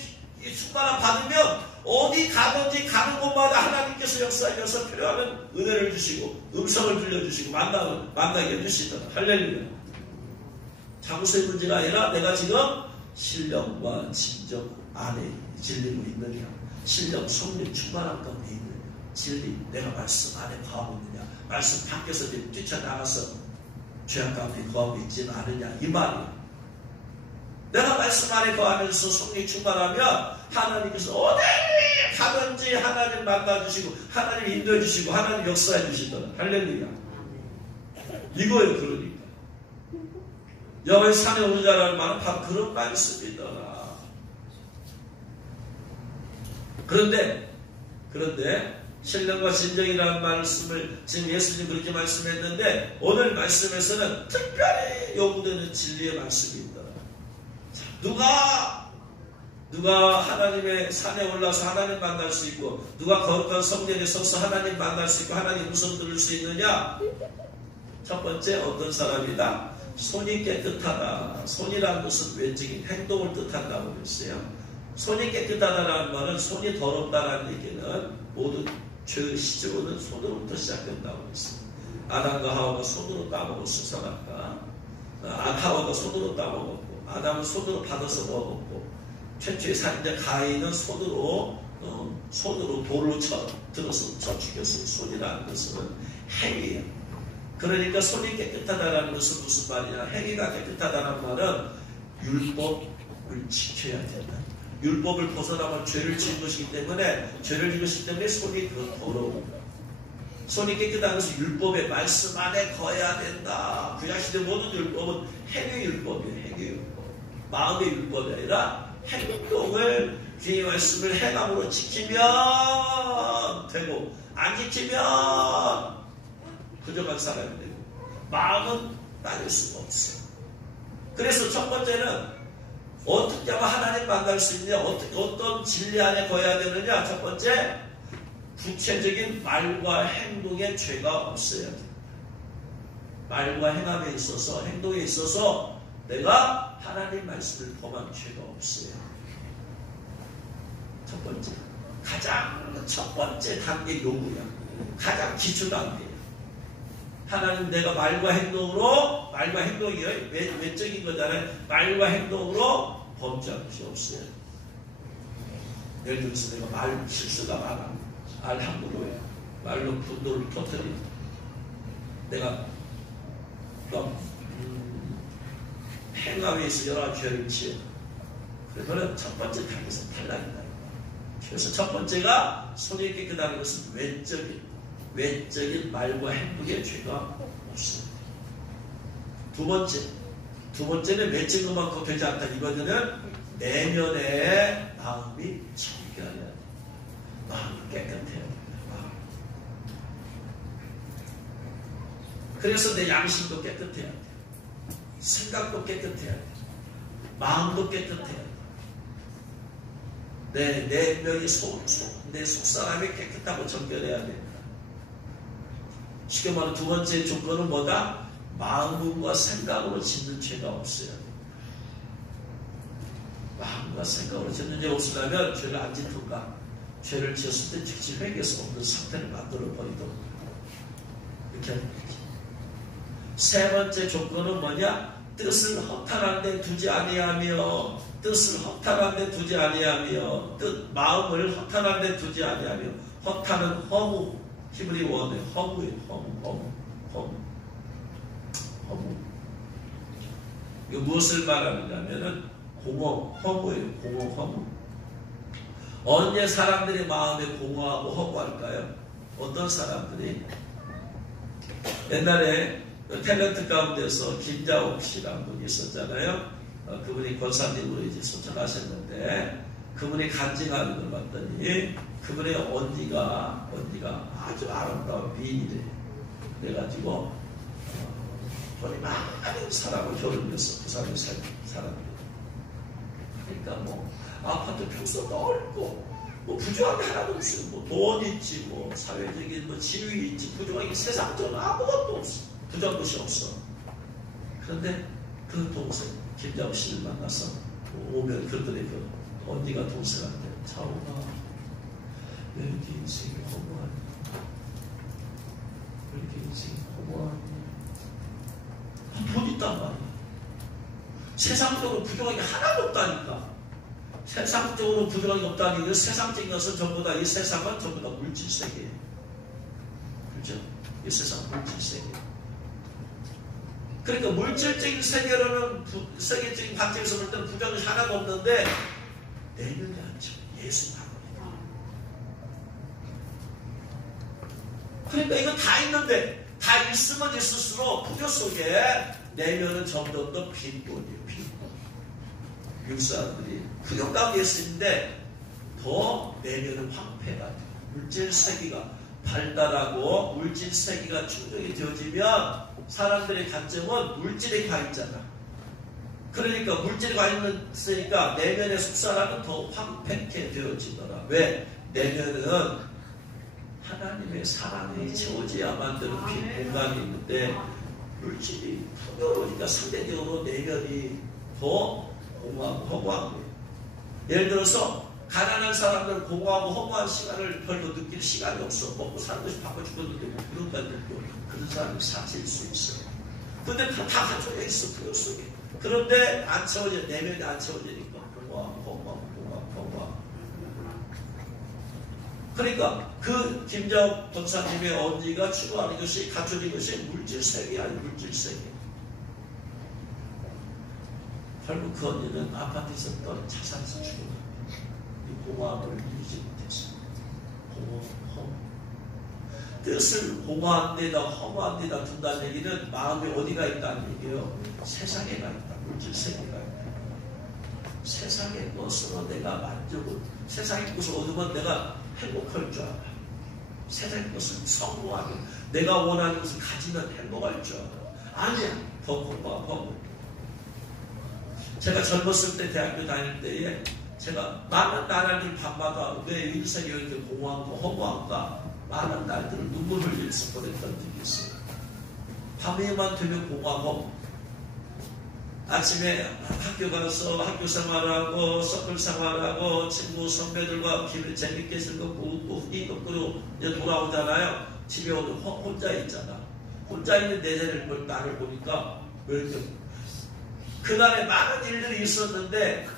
충만함 받으면 어디 가든지 가는 곳마다 하나님께서 역사하셔서 필요하면 은혜를 주시고 음성을 들려주시고 만나게 해주시더라. 할렐루야. 장소의 문제가 아니라 내가 지금 신령과 진정 안에 진리로 있느냐, 신령 성령 충만함 가운데 있느냐, 진리 내가 말씀 안에 거하고 있느냐, 말씀 밖에서 뛰쳐나가서 죄악 가운데 거하고 있지는 않느냐, 이 말이야. 내가 말씀 안에 거하면서 성령이 충만하면 하나님께서 어디 가든지 하나님 만나주시고 하나님 인도해주시고 하나님 역사해주시더라. 할렐루야. 이거예요. 그러니까 여호와의 산에 오르자라는 말은 바로 그런 말씀이더라. 그런데 신령과 진정이라는 말씀을 지금 예수님 그렇게 말씀했는데 오늘 말씀에서는 특별히 요구되는 진리의 말씀이 있더라. 누가 하나님의 산에 올라서 하나님 만날 수 있고 누가 거룩한 성전에 서서 하나님 만날 수 있고 하나님 음성 들을 수 있느냐? 첫 번째 어떤 사람이다? 손이 깨끗하다. 손이라는 것은 외적인 행동을 뜻한다고 그랬어요. 손이 깨끗하다는 말은 손이 더럽다는 얘기는 모든 죄의 시작은 손으로부터 시작된다고 했어요. 아담과 하와가 손으로 따먹었어. 선악과 하와가 손으로 따먹었고 아담은 손으로 받아서 먹었고 최초의 살인자 가인은 손으로 돌로 들어서 쳐 죽였어요. 손이라는 것은 행위예요. 그러니까 손이 깨끗하다는 것은 무슨 말이냐? 행위가 깨끗하다는 말은 율법을 지켜야 된다. 율법을 벗어나면 죄를 지은 것이기 때문에 손이 더 더러운 거야. 손이 깨끗한 것은 율법의 말씀 안에 거해야 된다. 구약시대 모든 율법은 행위 율법이에요. 행위 율법. 마음의 율법이 아니라 행동을 주의 말씀을 행함으로 지키면 되고 안 지키면 부족한 사람이 되고 마음은 따를 수가 없어요. 그래서 첫 번째는 어떻게 하면 하나님 만날 수 있느냐, 어떤 진리 안에 거해야 되느냐. 첫 번째, 구체적인 말과 행동에 죄가 없어야 된다. 말과 행함에 있어서, 행동에 있어서 내가 하나님 말씀을 범한 죄가 없어야 된다. 첫 번째, 가장 첫 번째 단계 요구야. 가장 기초 단계. 하나님 내가 말과 행동이 외적인 거잖아요. 말과 행동으로 범죄할 것이 없어요. 예를 들어서 내가 말 실수가 많아. 말 함부로 해. 말로 분노를 터뜨리고 내가 또 행함에 있어 여러 가지 죄를 지어. 그러면 첫 번째 단계에서 탈락이다. 그래서 첫 번째가 손이 깨끗하는 것은 외적인 말과 행동에 죄가 없습니다. 두 번째는 외적인 것만큼 되지 않다. 이거는 내면의 마음이 청결해야 돼. 마음이 깨끗해야 돼. 그래서 내 양심도 깨끗해야 돼. 생각도 깨끗해야 돼. 마음도 깨끗해야 돼. 내 속사람이 깨끗하고 정결해야 된다. 쉽게 말하면 두 번째 조건은 뭐다? 마음과 생각으로 짓는 죄가 없어야 돼. 마음과 생각으로 짓는 죄가 없으려면 죄를 안 짓든가 죄를 지었을 때 즉시 회개할 수 없는 상태를 만들어 버리도록 이렇게 하는 거지. 세 번째 조건은 뭐냐? 뜻을 허탄한 데 두지 아니하며 마음을 허탄한 데 두지 아니하며 허탄은 허무 히브리 원어의 허무예요. 허무. 이거 무엇을 말하느냐면은 허무예요. 허무. 언제 사람들이 마음에 공허하고 허무할까요? 어떤 사람들이? 옛날에 탤런트 가운데서 김자옥 씨라는 분이 있었잖아요. 그분이 권사님으로 이제 소천하셨는데 그분이 간증하는 걸 봤더니 그분의 언니가 아주 아름다운 미인이래. 그래가지고 돈이 많은 사람을 결혼했어. 그 사람이 사람이. 그러니까 뭐 아파트 평수 넓고 뭐 부족한 게 하나도 없어요. 뭐 돈 있지, 뭐 사회적인 뭐 지위 있지, 부족한 게 세상적으로 아무것도 없어. 부족한 것이 없어. 그런데 그 동생 김장우 씨를 만나서 오면 그들의 그 언니가 동생한테 자오가 왜 이렇게 인생이 허무하니? 왜 이렇게 인생이 허무하니? 돈 있단 말이야. 세상적으로 부족한 게 하나도 없다니까. 세상적으로 부족한 게 없다니 이 세상적인 것은 전부 다 이 세상은 전부 다 물질 세계예요. 그렇죠? 이 세상 물질 세계. 그러니까 물질적인 세계로는 세계적인 관점에서 볼 때는 부족한 게 하나도 없는데 내면이 않죠. 예수 나옵니다. 그러니까 이거 다 있는데 다 있으면 있을수록 부족 속에 내면은 점점 더 빈곤이에요. 빈곤. 미국 사람들이 부족 가운데 있는데 더 내면은 황폐가 돼요. 물질 세계가 발달하고 물질 세계가 충족이 되어지면 사람들의 관점은 물질에 가 있잖아. 그러니까 물질에 가 있으니까 내면의 속사람은 더 황폐케 되어지더라. 왜? 내면은 하나님의 사랑이 채워져야만 되는 빈 공간이 있는데 물질이 풍요로우니까 상대적으로 내면이 더 공허하고 허무한 거예요. 예를 들어서 가난한 사람들은 공허하고 허무한 시간을 별로 느낄 시간이 없어. 먹고 사는 것이 바빠 죽었는데 뭐 그런 것들도 그런 사람이 사실 수 있어요. 근데 다 갖춰져 있어. 그 속에. 그런데 안 채워져. 내면이 안 채워지니까 공허하고 허무하고. 그러니까 그 김자옥 권사님의 언니가 추구하는 것이 갖춰진 것이 물질세계 아니 물질세계. 결국 그 언니는 아파트에서 있던 자살해서 죽어갑니다. 이 공허함을 이기지 못했어요. 허무. 뜻을 공허한 데다 허무한 데다 둔다는 얘기는 마음이 어디가 있다는 얘기예요. 세상에 가 있다. 물질세계가 있다. 세상의 것으로 내가 만족을, 세상의 것을 얻으면 내가 행복할 줄 알아. 세상의 것을 성공하면 내가 원하는 것을 가지면 행복할 줄 알아. 아니야. 더 공허하고. 제가 젊었을 때 대학교 다닐 때에 제가 많은 날들 밤마다 왜 인생이 이렇게 공허하고 허무한가 많은 날들을 눈물 흘리면서 보냈던 적이 있어요. 밤에만 되면 공허하고 아침에 학교 가서 학교 생활하고 서클 생활하고 친구 선배들과 재밌게 즐겁고 웃고 후기거꾸로 이제 돌아오잖아요. 집에 오면 혼자 있잖아. 혼자 있는 나를 보니까 왜 이렇게 그날에 많은 일들이 있었는데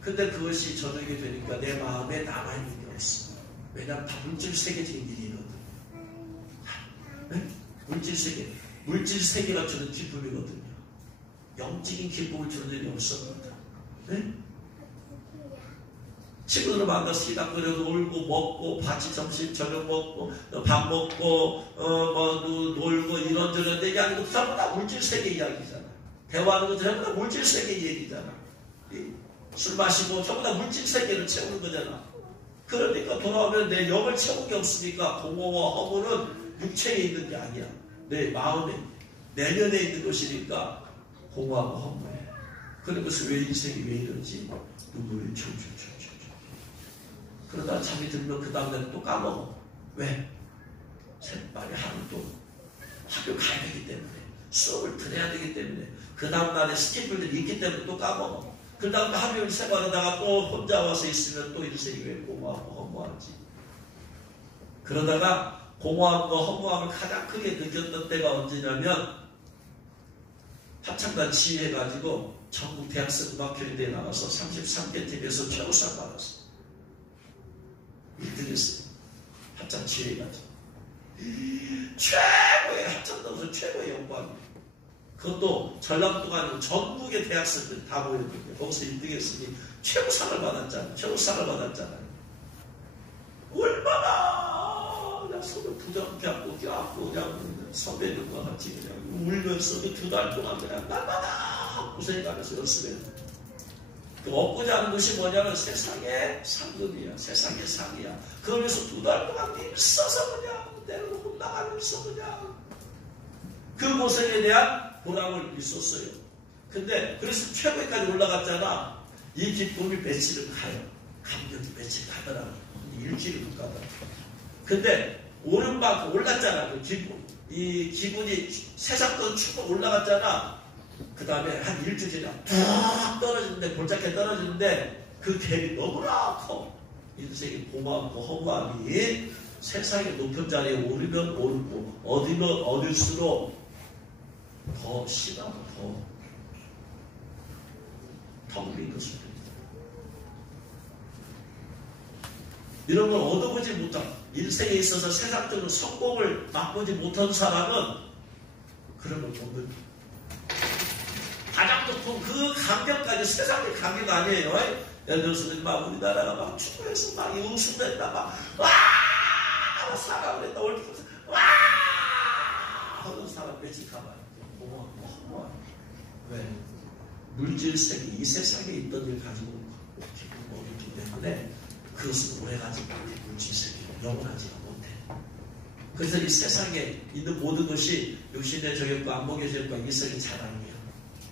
근데 그것이 저녁이 되니까 내 마음에 남아있는 게 없어. 왜냐하면 다 물질세계적인 일이거든. 네? 물질세계가 주는 기쁨이거든요. 영적인 기쁨을 주는 일이 없었거든. 네? 친구들을 만나서 시간거려 놀고 먹고 같이 점심 저녁 먹고 밥 먹고 놀고 이런저런 얘기 아니고 전부 다 물질세계 이야기잖아. 대화하는 건 전부 다 물질세계 얘기잖아. 술 마시고 전부 다 물질세계를 채우는 거잖아. 그러니까 돌아오면 내 영을 채우는 게 없으니까 공허와 허무는 육체에 있는 게 아니야. 내 마음에 내면에 있는 것이니까 공허하고 허무해. 그러면서 왜 인생이 왜 이러지? 눈물이 줄줄줄줄. 그러다 잠이 들면 그 다음날 또 까먹어. 왜? 새빨리 하루 또 학교 가야 되기 때문에 수업을 들어야 되기 때문에 그 다음날에 스케줄들이 있기 때문에 또 까먹어. 그 다음 하루를 생활하다가 또 혼자 와서 있으면 또 인생이 왜 공허하고 허무하지? 그러다가 공허함과 허무함을 가장 크게 느꼈던 때가 언제냐면 합창단 지휘해가지고 전국 대학생 음악교육대에 나가서 33개 팀에서 최우상 받았어. 1등 했어요. 합창 지휘해가지고 최고의 합창단에서 최고의 영광이에요. 그것도 전남도가 아니고 전국의 대학생들 다 모였는데 거기서 1등 했으니 최고상을 받았잖아요. 얼마나 그냥 손을 부정케 하고 껴안고 그냥 선배들과 같이 그냥 울면서 그 2달 동안 그냥 날마다 고생하면서 연습해요. 또 얻고자 하는 것이 뭐냐면 세상의 상급이야. 세상의 상이야. 그러면서 2달 동안 힘써서 그냥 내가 혼나가면서 그냥 그 고생에 대한 보람을 있었어요. 근데 그래서 최고까지 올라갔잖아. 이 기쁨이 며칠을 가요. 감격이 며칠 가더라고. 일주일이 못 가더라고. 근데 오른만큼 올랐잖아. 그 기분. 이 기분이 세상 돈 축복 올라갔잖아. 그 다음에 한 일주일 지나 툭 떨어지는데, 골짜기에 떨어지는데 그 갭이 너무나 커. 인생의 고마움과 허무함이 세상의 높은 자리에 오르면 오르고 얻으면 얻을수록 더 심하고 더 텅빈 것을 됩니다. 이런 걸 얻어보지 못한, 인생에 있어서 세상적으로 성공을 맛보지 못한 사람은 그런 걸 보면 가장 높은 그 감격까지 세상의 감격 아니에요. 예를 들어서 막 우리나라가 막 축구에서 막 우승된다, 와! 사랑을 했다, 월드컵에서 와! 하는 사람 며칠 가봐요. 허무한. 왜? 물질색이 이 세상에 있던 일 가지고 기쁨을 얻기 때문에 그것은 오래가지 못해. 물질색이 영원하지가 못해. 그래서 이 세상에 있는 모든 것이 육신의 저격과 안 먹여질과 일생의 자랑이에요.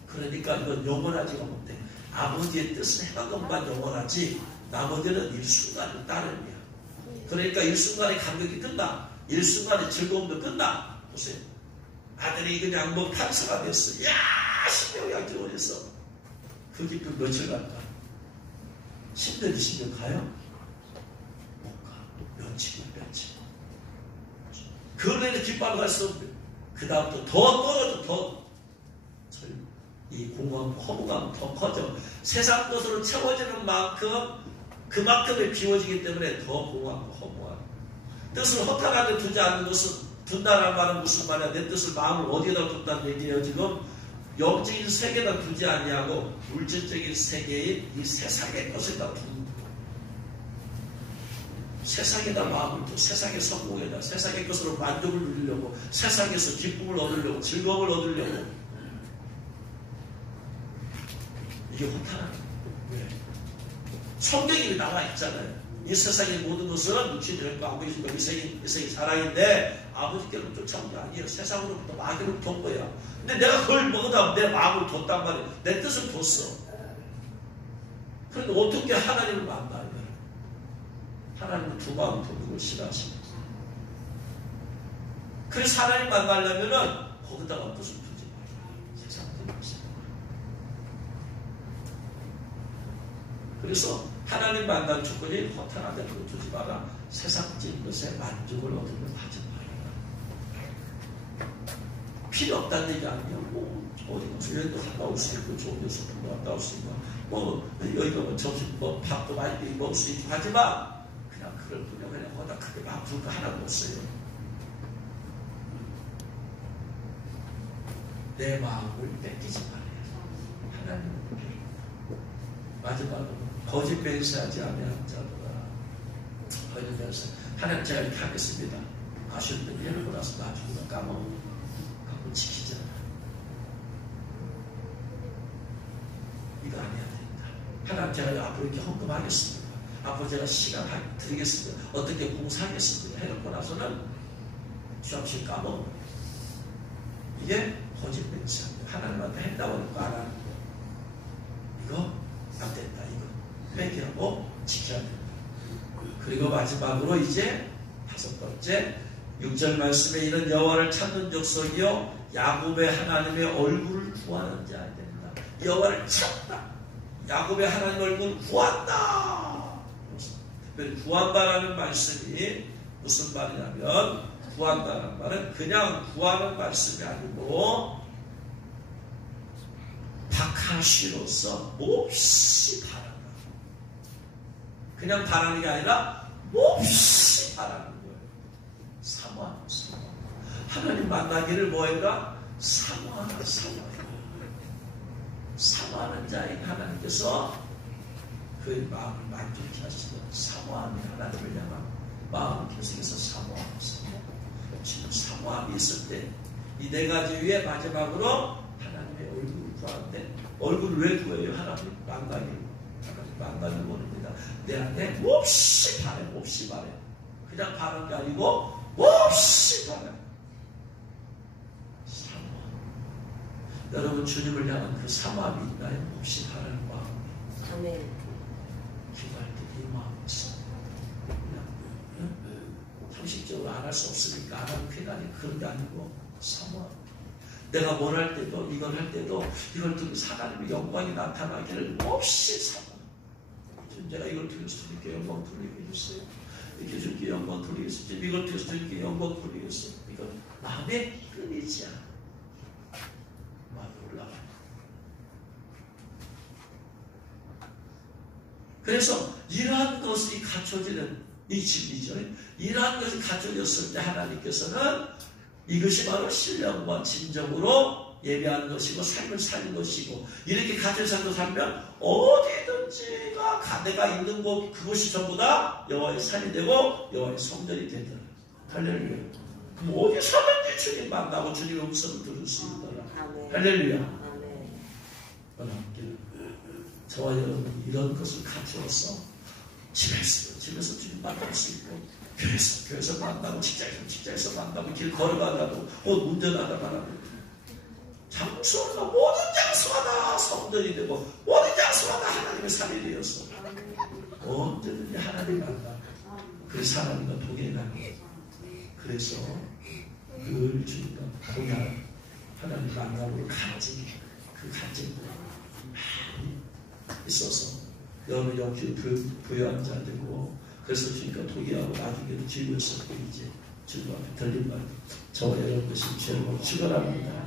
그러니까 이건 영원하지가 못해. 아버지의 뜻을 행한 것만 영원하지 나머지는 일순간의 따름이야. 그러니까 일순간의 감격이 끝나. 일순간의 즐거움도 끝나. 보세요. 아들이 그냥 뭐 판사가 됐어. 야! 신병양직을 했어. 그 기쁨 며칠 갈까? 10년, 20년 가요? 못 가. 며칠. 그런데 기뻐하고 갈 수 없는데 그 다음부터 더 떨어져. 이 공허함, 허무감 더 커져. 세상 것으로 채워지는 만큼 그만큼에 비워지기 때문에 더 공허하고 허무함. 뜻을 허탄하게 두지 않는 것은, 둔다라는 말은 무슨 말이야? 내 뜻을, 마음을 어디에다 둔다는 얘기예요. 지금 영적인 세계에다 두지 아니하고 물질적인 세계인 이 세상의 것에다 둔. 세상에다 마음을 둬. 세상의 성공에다, 세상의 것으로 만족을 누리려고, 세상에서 기쁨을 얻으려고, 즐거움을 얻으려고. 이게 허탄한 거예요. 왜? 성경이 나와 있잖아요. 이 세상의 모든 것은 육신의 것, 아버지가 이생이 사랑인데 아버지께로 쫓아온 게 아니에요. 세상으로부터 마귀로부터 온 거야. 근데 내가 그걸 먹으다 내 마음을 뒀단 말이에요. 내 뜻을 뒀어. 그런데 어떻게 하나님을 만나냐? 하나님은 두 마음 뒀는 걸 싫어하십니다. 그래서 하나님 만나려면은 거기다가 뜻을 두지 말아요. 세상 뜻을. 그래서 하나님 만난 조건이 허탄한 데로 두지 마라. 세상적인 것에 만족을 얻으려 하지 마라. 필요 없다는 얘기 아니야. 뭐 어디 가서 여행도 갔다 올 수 있고, 좋은 데서 갔다 올 수 있고, 뭐 여기가 뭐 점심 뭐 밥도 많이 먹을 수 있고 하지만 그냥 그럴 뿐이야. 그냥 거기다 크게 막 부를 거 하나도 없어요. 내 마음을 뺏기지 말아요. 하나님을 뺏기고. 마지막으로 거짓 맹세하지 아니하는 자들아. 거짓 맹세. 하나님 제가 이렇게 하겠습니다. 아쉬울 때 예를 들어서 나중에 까먹고 지키잖아. 이거 안 해야 됩니다. 하나님 제가 앞으로 이렇게 헌금하겠습니다. 앞으로 제가 시간 드리겠습니다. 어떻게 봉사하겠습니다. 해놓고 나서는 잠시 까먹어. 이게 거짓 맹세합니다. 하나님한테 했다고 하는 거 안 하는 거. 이거 안 된다. 이거 회개하고 지켜야 된다. 그리고 마지막으로 이제 5번째 6절 말씀에 이런 여호와를 찾는 족속이요 야곱의 하나님의 얼굴을 구하는 자야 된다. 여호와를 찾다. 야곱의 하나님 얼굴을 구한다. 특별히 구한다라는 말씀이 무슨 말이냐면, 구한다는 말은 그냥 구하는 말씀이 아니고 박하시로서 몹시 바란다. 그냥 바라는 게 아니라 몹시 바라는 거예요. 사모하는. 하나님 만나기를 뭐해라? 사모하는 자에게 하나님께서 그 마음을 만족케 하시고, 사모하는 하나님을 향한 마음을 계속해서 사모하고. 지금 사모함이 있을 때 이 4가지 위에 마지막으로 하나님의 얼굴을 구하는데, 얼굴을 왜 구해요? 하나님 만나기를. 만나기 모릅니다. 내 안에 몹시 바래, 몹시 바래. 그냥 바란 게 아니고 몹시 바래. 사모함. 여러분 주님을 향한 그 사모함이 있나요? 몹시 바라는 마음. 아멘. 기도할 때 이 마음이 있어. 형식적으로 안 할 수 없으니까 안 하는 쾌단이 그런 게 아니고 사모함. 내가 뭘 할 때도 이걸 할 때도 이걸 통해서 하나님의 영광이 나타나기를 몹시 사모함. 내가 이걸 통해서 주님께 영광 돌리게 해주세요. 이렇게 주님께 영광 돌리겠어요. 이걸 통해서 주님께 영광 돌리겠어요. 이건 마음에 끊이지 않아. 마음이 올라가요. 그래서 이러한 것이 갖춰지는 이 진리죠. 이러한 것이 갖춰졌을 때 하나님께서는 이것이 바로 신령과 진정으로 예배하는 것이고 삶을 사는 것이고 이렇게 갖춰서 살면 어디든지가 내가 있는 곳 그것이 전부 다 여호와의 산이 되고 여호와의 성전이 되더라. 할렐루야. 그럼 어디 서든지 주님 만나고 주님의 음성을 들을 수 있더라. 할렐루야. 저와 여러분 이런 것을 갖추어서 집에서 주님 만날 수 있고 교회에서 만나고 직장에서 만나고 길 걸어가다도 옷 운전하다가 장소마다 모든 장소마다 성전이 되고 모든 장소마다 하나님의 산이 되었어. 언제든지 하나님 만나. 그래서 하나님과 동행하는 거예요. 그래서 늘 주님과 동행하는 하나님 만남으로 간증이 그 간증도 많이 있어서 여러분 영적 부여한 자 되고 그래서 주님과 동의하고 나중에도 즐거웠을 때 이제 주님 앞에 들린 말 저와 여러분 것이 죄로 축원합니다.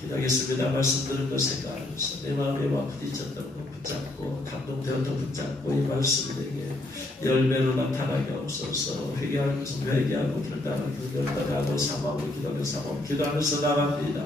기도하겠습니다. 말씀 들은 것 생각하면서 내 마음에 부딪혔던 것 붙잡고 감동되었던 붙잡고 이 말씀에게 열매로 나타나게 없어서 회개할 것은 회개하고 결단하고 결단하고 사모하고 기도하면서 나갑니다.